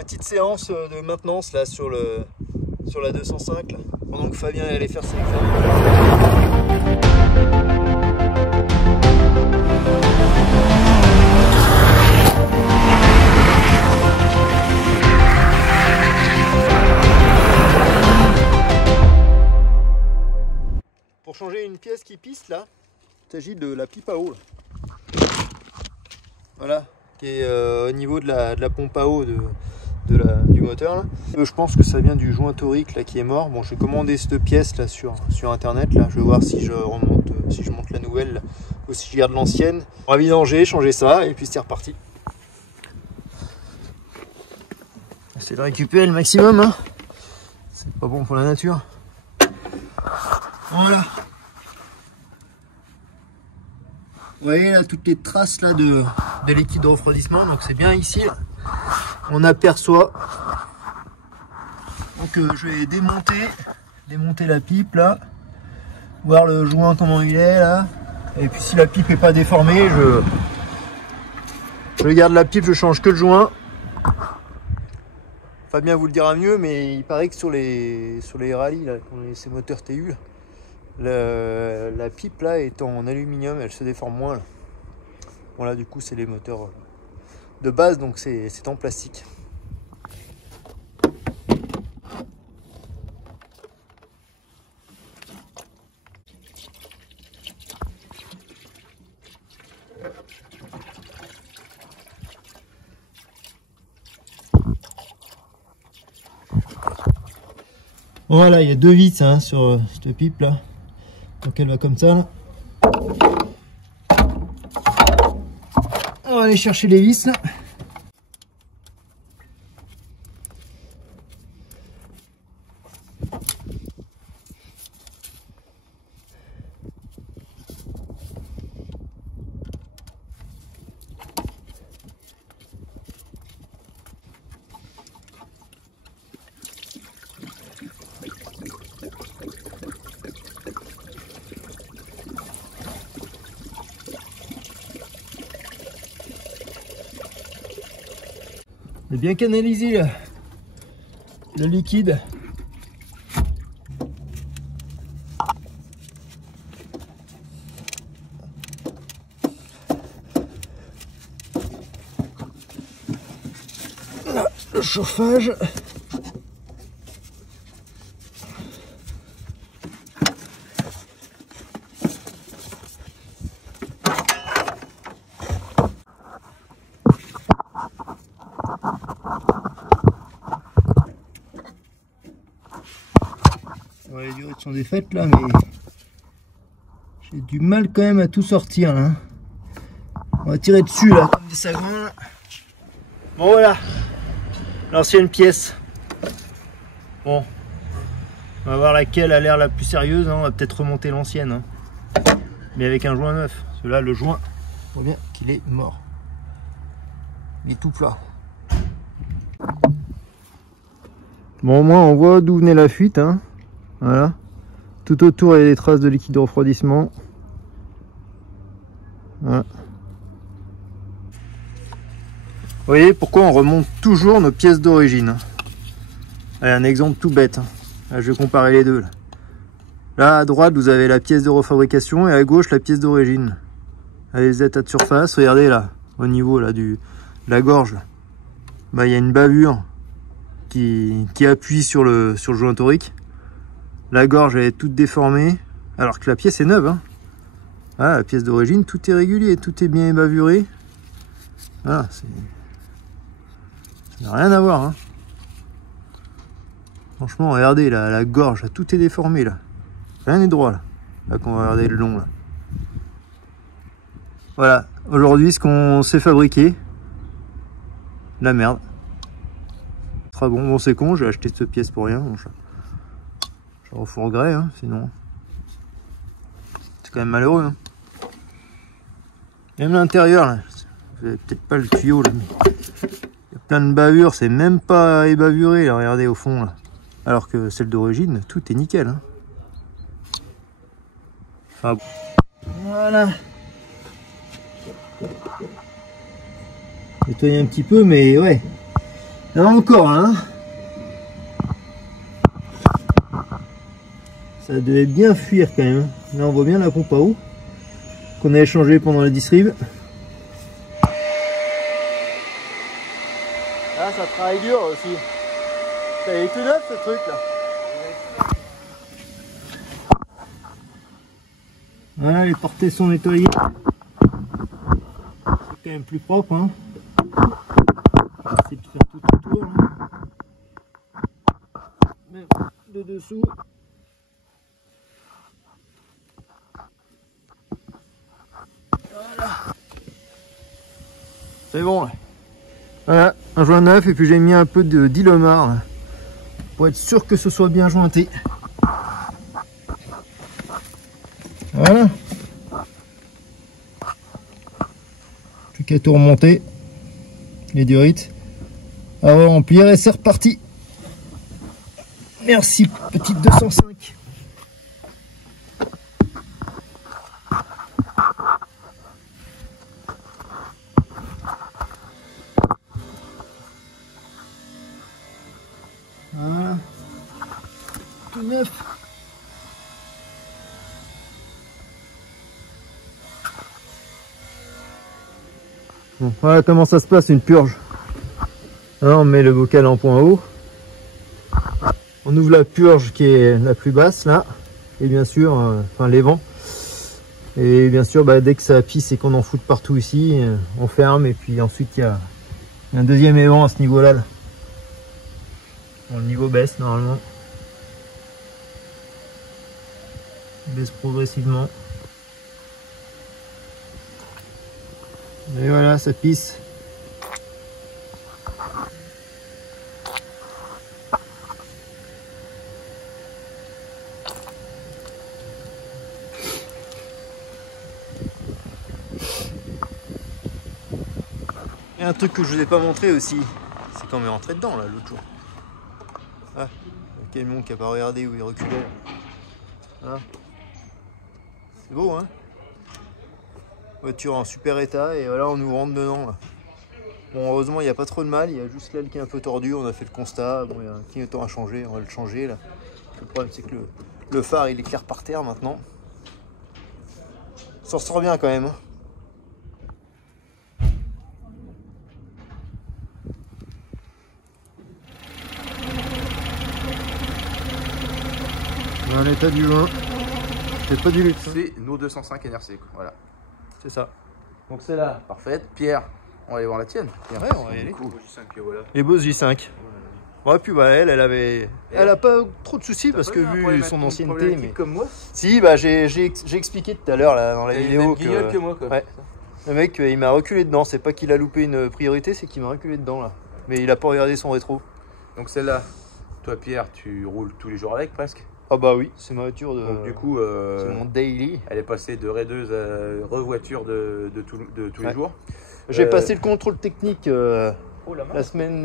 Petite séance de maintenance là sur la 205 là, pendant que Fabien allait faire ses examens. Pour changer une pièce qui pisse là, il s'agit de la pipe à eau. Là. Voilà, qui est au niveau de la pompe à eau du moteur là. Je pense que ça vient du joint torique là qui est mort. Bon, j'ai commandé cette pièce là sur internet là. Je vais voir si je remonte, si je monte la nouvelle là, ou si je garde l'ancienne. On va vidanger, changer ça et puis c'est reparti. Essayer de récupérer le maximum. Hein. C'est pas bon pour la nature. Voilà. Vous voyez là toutes les traces là de liquide de refroidissement, donc c'est bien ici là. On aperçoit. Donc je vais démonter la pipe là, voir le joint comment il est là, et puis si la pipe est pas déformée, je garde la pipe, je change que le joint. Fabien vous le dira mieux, mais il paraît que sur les rallyes là, ces moteurs TU là, la pipe là est en aluminium, elle se déforme moins là. Bon là du coup c'est les moteurs de base, donc c'est en plastique. Voilà, il y a deux vis hein, sur cette pipe là. Donc elle va comme ça là. On va aller chercher les vis là. On a bien canalisé le liquide. Là, le chauffage. Ouais, les durées sont défaites là, mais j'ai du mal quand même à tout sortir là. On va tirer dessus là, comme des sagouins. Là. Bon voilà, l'ancienne pièce. Bon, on va voir laquelle a l'air la plus sérieuse. Hein. On va peut-être remonter l'ancienne, hein. Mais avec un joint neuf. Parce que là, le joint, on voit bien qu'il est mort. Il est tout plat. Bon, au moins on voit d'où venait la fuite. Hein. Voilà, tout autour il y a des traces de liquide de refroidissement. Voilà. Vous voyez pourquoi on remonte toujours nos pièces d'origine. Allez, un exemple tout bête. Là, je vais comparer les deux. Là à droite vous avez la pièce de refabrication et à gauche la pièce d'origine. Les états de surface, regardez là, au niveau là, de la gorge. Bah, il y a une bavure qui appuie sur le joint torique. La gorge elle est toute déformée, alors que la pièce est neuve. Hein. Voilà, la pièce d'origine, tout est régulier, tout est bien bavuré. Voilà, ça n'a rien à voir. Hein. Franchement, regardez la gorge, là, tout est déformé là. Rien n'est droit là. Là qu'on va regarder le long là. Voilà, aujourd'hui ce qu'on sait fabriquer, la merde. Très bon, c'est con, j'ai acheté cette pièce pour rien. Bon, au faux regret, hein, sinon c'est quand même malheureux. Hein. Même l'intérieur, là, vous avez peut-être pas le tuyau là, mais il y a plein de bavures, c'est même pas ébavuré là, regardez au fond là. Alors que celle d'origine, tout est nickel. Hein. Enfin, voilà. Nettoyer un petit peu, mais ouais, Là encore, hein. Ça devait bien fuir quand même. Là on voit bien la pompe à eau qu'on a échangée pendant la distrib. Ah, ça travaille dur aussi. Ça est tout neuf ce truc là. Voilà, les portées sont nettoyées. C'est quand même plus propre, hein. J'essaie de faire tout autour. Hein. Même de dessous. Voilà. C'est bon là. Voilà, un joint neuf et puis j'ai mis un peu de Dilomar pour être sûr que ce soit bien jointé. Voilà. Plus qu'à tout remonter. Les durites. À remplir et c'est reparti. Merci petite 205. Voilà. Tout neuf. Bon, voilà comment ça se passe une purge. Là, on met le bocal en point haut. On ouvre la purge qui est la plus basse là. Et bien sûr, enfin les vents. Et bien sûr, bah, dès que ça pisse et qu'on en fout partout ici, on ferme. Et puis ensuite, il y a un deuxième évent à ce niveau-là. Là. Bon, le niveau baisse normalement. Il baisse progressivement. Et voilà, ça pisse. Et un truc que je vous ai pas montré aussi, c'est quand on est rentré dedans là l'autre jour. Ah, le camion qui a pas regardé où il reculait. Ah. C'est beau hein. Voiture en super état et voilà on nous rentre dedans là. Bon heureusement il n'y a pas trop de mal, il y a juste l'aile qui est un peu tordue, on a fait le constat, bon il y a un clignotant à changer, on va le changer là. Le problème c'est que le phare il éclaire par terre maintenant. Ça ressort bien quand même. Hein. Dans l'état du vin, c'est pas du luxe. C'est nos 205 NRC, quoi. Voilà. C'est ça. Donc c'est là, parfaite. Pierre, on va aller voir la tienne. Ouais, on va y aller. Voilà. Les Bose J5. Ouais, puis bah elle a pas trop de soucis parce que vu son ancienneté. Mais comme moi. Si, bah j'ai expliqué tout à l'heure là dans la vidéo que moi, quoi. Ouais. Le mec il m'a reculé dedans. C'est pas qu'il a loupé une priorité, c'est qu'il m'a reculé dedans là. Mais il a pas regardé son rétro. Donc celle-là, toi Pierre, tu roules tous les jours avec presque. Ah bah oui, c'est ma voiture de. Donc du coup, c'est mon daily. Elle est passée de raideuse à revoiture de tous les jours. J'ai passé le contrôle technique la semaine,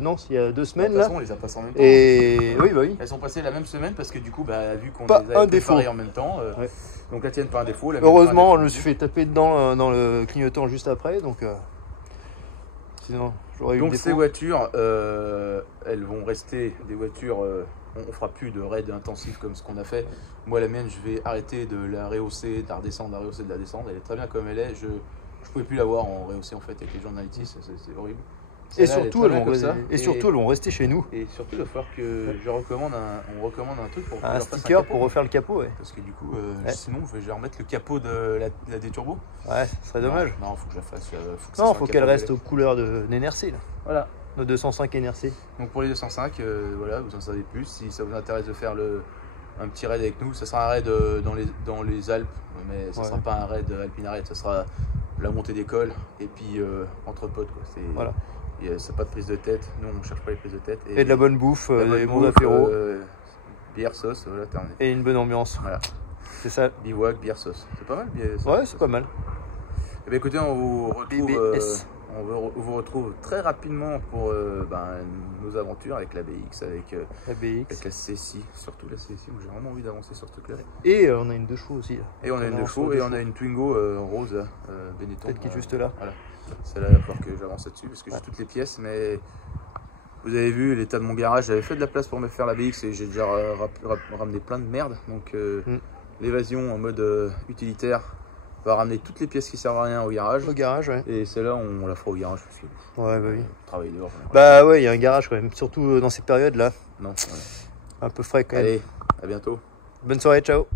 non, il y a 2 semaines là. On les a passées en même temps. Et oui, bah oui. Elles sont passées la même semaine parce que du coup, bah, vu qu'on pas les a préparées défaut en même temps, ouais. Donc la tienne pas un défaut. Heureusement, je me suis fait taper dedans dans le clignotant juste après, donc sinon j'aurais eu le défaut. Ces voitures, elles vont rester des voitures. On fera plus de raids intensifs comme ce qu'on a fait. Moi, la mienne, je vais arrêter de la rehausser, de la redescendre, de la rehausser, de la descendre. Elle est très bien comme elle est. Je pouvais plus la voir en rehaussé en fait avec les journalities, c'est horrible. Et surtout, elles vont rester chez nous. Et surtout, il va falloir que on recommande un truc pour un sticker pour refaire le capot. Ouais. Parce que du coup, sinon, je vais remettre le capot de la D-Turbo. Ouais, ce serait dommage. Non, faut que je la fasse. Faut qu'elle reste aux couleurs de NRC. Là. Voilà, nos 205 NRC. Donc pour les 205, voilà, vous en savez plus. Si ça vous intéresse de faire un petit raid avec nous, ça sera un raid dans les Alpes, mais ça sera pas un raid Alpina Raid, ça sera la montée d'école et puis entre potes. Voilà. C'est pas de prise de tête, nous on cherche pas les prises de tête. Et de la bonne bouffe, des bons apéros. Bière, sauce, voilà, terminé. Et une bonne ambiance. Voilà. C'est ça. Bivouac, bière, sauce. C'est pas mal, bière, sauce. Ouais, c'est pas mal. Et bien écoutez, on vous retrouve, vous retrouve très rapidement pour nos aventures avec la BX, avec la CSI, surtout la CSI où j'ai vraiment envie d'avancer sur ce truc-là. Et on a une 2 chevaux aussi. Là. Et on a une 2 chevaux et on a une Twingo rose, Benetton. Peut-être qui est juste là. Voilà. Celle-là, il va falloir que j'avance là-dessus parce que j'ai toutes les pièces, mais Vous avez vu l'état de mon garage, j'avais fait de la place pour me faire la BX et j'ai déjà ramené plein de merde. Donc l'évasion en mode utilitaire va ramener toutes les pièces qui servent à rien au garage. Au garage, ouais. Et celle-là, on la fera au garage parce que ouais, bah oui. Travailler dehors. Bah ouais, il y a un garage quand même, surtout dans ces périodes-là. Non. Ouais. Un peu frais quand même. Allez, à bientôt. Bonne soirée, ciao.